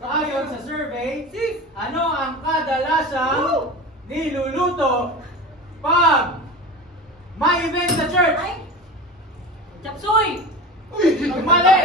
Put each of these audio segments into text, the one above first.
Ayon sa survey, ano ang kadalasang niluluto pag may event sa church? Chapsuy! Mali!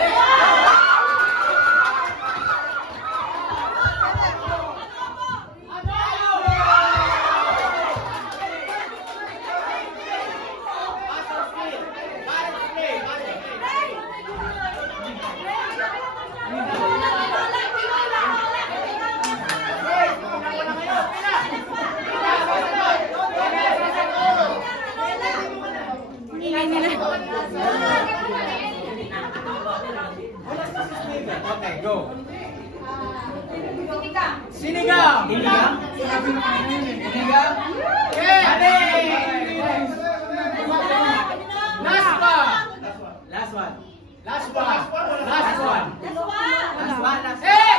Okay, go. Sinigang. Sinigang? Sinigang? Yes! Last one. Last one. Last one. Last one. Last one. Last one.